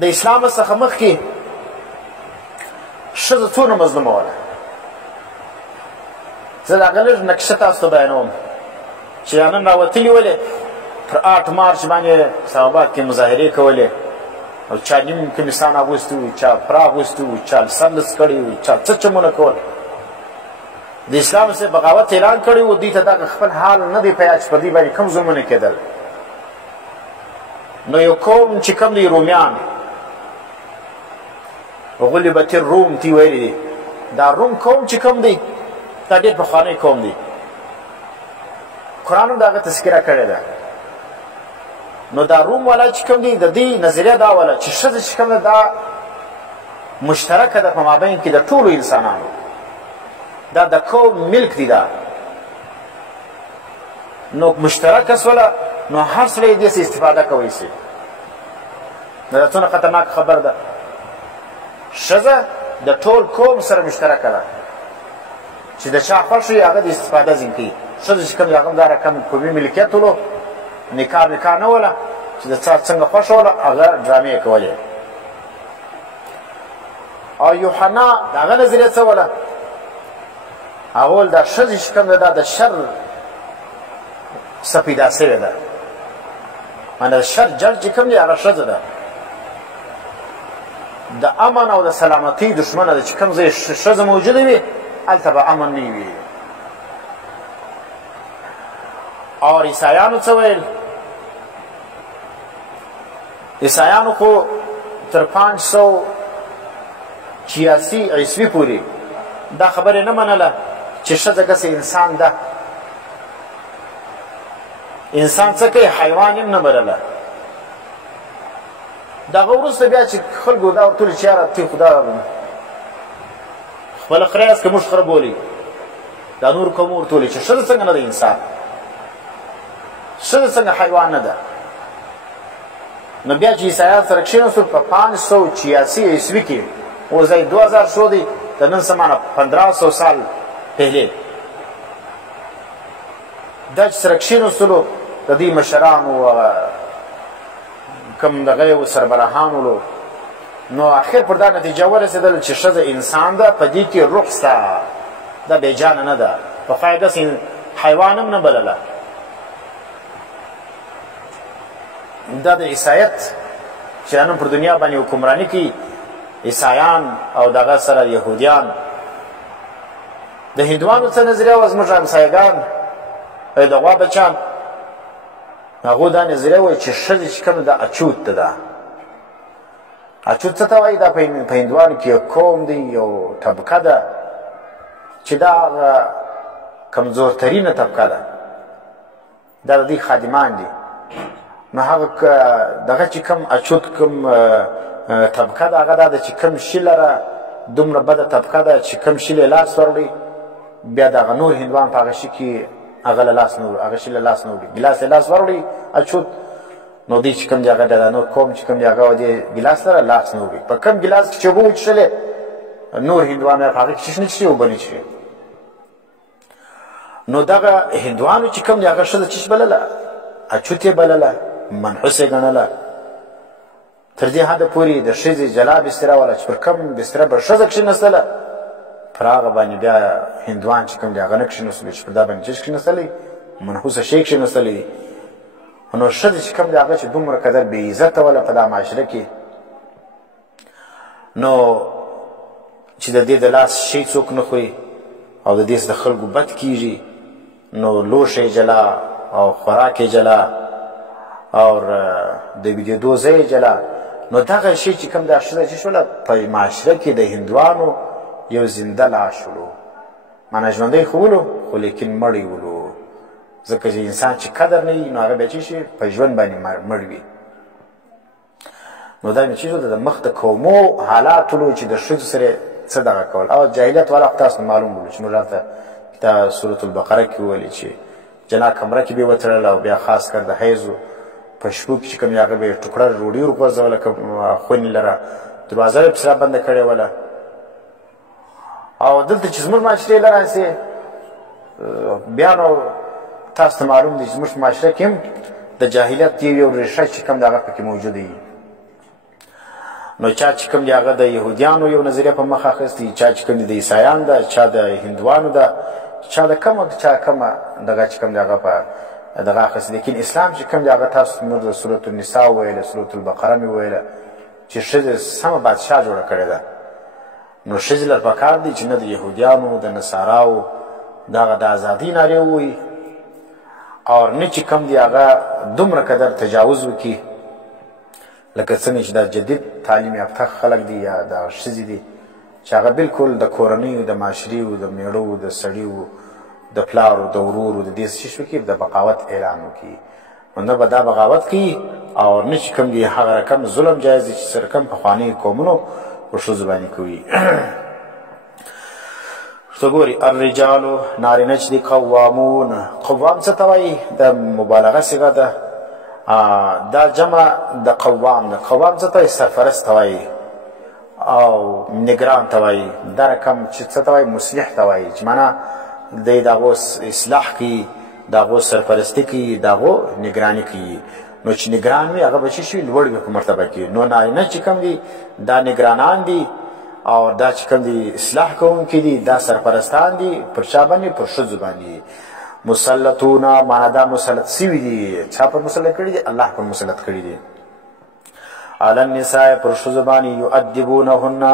د اسلام څخه مخکې ښځه څونه مظلومه وله. زه د هغه لږ نقشه تاسو ته بیانوم چې نن راوتلي ولې پر 8 مارچ باندې اسلامآباد کې مظاهرې کولې او چا نیم کمیسان اغوستی وو، چا پراغ اغوستی وو، چا سرلس کړی وو، چا څه چمونه کول. د اسلام سره بغاوت اعلان کړی وو. دوی ته دغه خپل حال نه دی پیدا چې په دې باندې کوم ظلمونه کېدل. نو یو قوم چې کوم دی رومیان، غلبت الروم تی ویلی دی. دا روم قوم چې کوم دی دا ډېر پخوانی قوم دی. قرآن هم د هغه تذکره کړې ده. نو دا روم والا چې کوم دی د دې نظریه دا وله چې ښځه چې کوم ده دا مشترکه ده په مابین کې د ټولو انسانانو. دا د قوم ملک دی. دا نو مشترکه سوله نو هر سړی دې څه استفاده کولی شي. دا څونه خطرناک خبر ده. ښځه د ټول قوم سره مشترکه ده چې د چا خوښ وي هغه د استفاده ځین کوي. ښځه چې کوم د هغه هم دا رقم قومي ملکیت ولو، نکاح نه وله چې د چا څنګه خوښه وله هغه ډرامې یې کولې. او یوحنا د هغه نظریه څه وله؟ هغه ویل دا ښځې چې کوم ده دا د شر څه پیدا سوې ده. معنی د شر جړ چې کوم دی هغه ښځه ده. د امن او د سلامتۍ دښمنه ده چې کوم ځای ښځه موجوده وي هلته به امن نه وي. او عیسایانو څه ویل؟ عیسایانو خو تر 586 عیسوي پورې دا خبرې نه منله چې ښځه داسې انسان ده. انسان څه کوي؟ حیوان هم نه بلله. د هغه وروسته بیا چې خلکو دا ورته ویل چې یاره ته خدا خپله خره یاست که موږ خره بولي. دا نور قوم ورته ویلي چې ښځه څنګه نه ده انسان، ښځه څنګه حیوان نه ده. نو بیا چې عیسایان سره کښېنستل په 586 عیسوي کې اوس ځای 2000 شو دی، د نن زمانه 1500 سال پهلې دا چې سره کښېنستلو د دې مشرانو کوم دغه یو سربراهان ولو، نو اخر پر دا نتیجه ورسېدل چې ښځه انسان ده، په دې کې روح سته، دا بېجانه نه ده. پخوا یې داسې حیوان هم نه بلله. دا د عیسایت چې نن پر دنیا باندې حکمراني کوي عیسایان او دغه سره یهودیان. د هندوانو څه نظریه وه؟ زموږ همسایګان د غوا بچان هغو دا نظریه وایي چې ښځې چې کوم ده اچوت ده. اچوت څه ته وایي؟ دا په هندوانو کې یو قوم دی، یو طبقه ده چې دا کمزورترینه طبقه ده. دا د دوی خادمان دي. نو هغه دغه چې کوم اچوت کوم طبقه ده هغه دا ده چې کوم شي لره دومره بده طبقه ده چې کوم شي له لاس وروړي بیا دغه نور هندوان په هغه شي کې هغه له لاس نه وړي، هغه شي له لاس نه وړي، ګیلاس له لاس وروړي اچوت. نو دوی چې کوم دی هغه د نور قوم چې کوم دی هغه د ګیلاس سره لاس نه وړي. په کوم ګیلاس کې چې اوبه وڅښلې نور هندوان په هغه کې څښي نه څښي، اوبه نه څښي. نو دغه هندوانو چې کوم دی هغه ښځه څه بلله؟ اچوت یې بلله، منحوس یې ګڼله. تر دې حده پورې د ښځې جلا بستره وله چې پر کوم بستره به ښځه کښېنستله پر هغه باندې بیا هندوان چې کوم دی هغه نه کښېنستلی چې پر دا باندې چې کښېنستلی منحوسه شی کښېنستلی دی. نو ښځې چې کوم دی هغه چې دومره قدر بې عزته وله په دا معاشره کې، نو چې د دې د لاس شی څوک نه خوري او د دې د خلکو بد کېږي، نو لوښی جلا او خوراک یې جلا او د ویدېدو ځای جلا. نو دغه شی چې کوم دا ښځه چې شوله په معاشره کې د هندوانو یو زنده لاش ولو. معنی ژوندی خو ولو خو لیکن مړی ولو، ځکه چې انسان چې قدر نه وي نو هغه بیا چې شي په ژوند باندې مړ وي. نو دا مې چې د مخ د قومو حالات ولو چې د ښځو سره څه دغه کول. او جاهلیت والا خو تاسو معلوم ولو چې موږ راته دا سورة البقره کې وویلې چې جنا کمره کې به یې وتړله او بیا خاص کر د حیضو په شپو کې چې کوم هغه به یې ټوکړه ډوډۍ ورغورځوله خونې لره، دروازه یې پسې رابنده کړې وله. او دلته چې زموږ معاشرې له راسې بیا نو تاسو ته معلوم دی چې زموږ په معاشره کې هم د جاهلیت یو ریښه چې کوم د هغه پکې موجوده وي. نو چا چې کوم دی هغه د یهودیانو یو نظریه په مخ اخیستی، چا چې کوم دی د عیسایانو ده، چا د هندوانو ده، چا د کومه دغه چې کوم دی هغه په دغه اخیستی. لیکن اسلام چې کوم دی هغه تاسو موږ د سورة النساء وویله، سورة البقره مې وویله چې ښځه سمه بادشاه جوړه کړې ده. نو ښځې لر پکار دی چې نه د یهودیانو د نصاراو دغه د ازادۍ نارې ووایي او نه چې کوم دی هغه دومره قدر تجاوز وکړي لکه څنګه چې دا جدید تعلیم یافته خلک دي یا دا ښځې دي چې هغه بالکل د کورنیو د معاشرې د میړو د سړیو د پلارو د ورورو د دې څه وکړي د بغاوت اعلان وکړي. نو نه به دا بغاوت کوي او نه چې کوم دی هغه رقم ظلم جایز دی چې سره کوم پخواني قومونو په ښځو باندې کوي. تو ګوري الرجالو نارینه چې دي قوامون، قوام څه ته وایي؟ د مبالغه صیغه ده، دا جمع د قوام ده. قوام څه ته وایي؟ سرپرست ته وایي او نگران ته وایي. دا رقم چې څه ته وایي؟ مصلح ته وایي چې معنا دی د هغو اصلاح کوي، د هغو سرپرستي کوي، د هغو نگراني کوي. نو چې نگران وي هغه به څه شي؟ لوړ وي په مرتبه کې. نو نارینه چې کوم دي دا نگرانان دي او دا چې کوم دي اصلاح کوونکي دي، دا سرپرستان دي پر چا باندې؟ پر ښځو باندې. مسلطونه معنا دا مسلط سوي دي. چا پر مسلط کړي دي؟ الله پر مسلط کړي دي. علی النساء پر ښځو باندې یؤدبونهن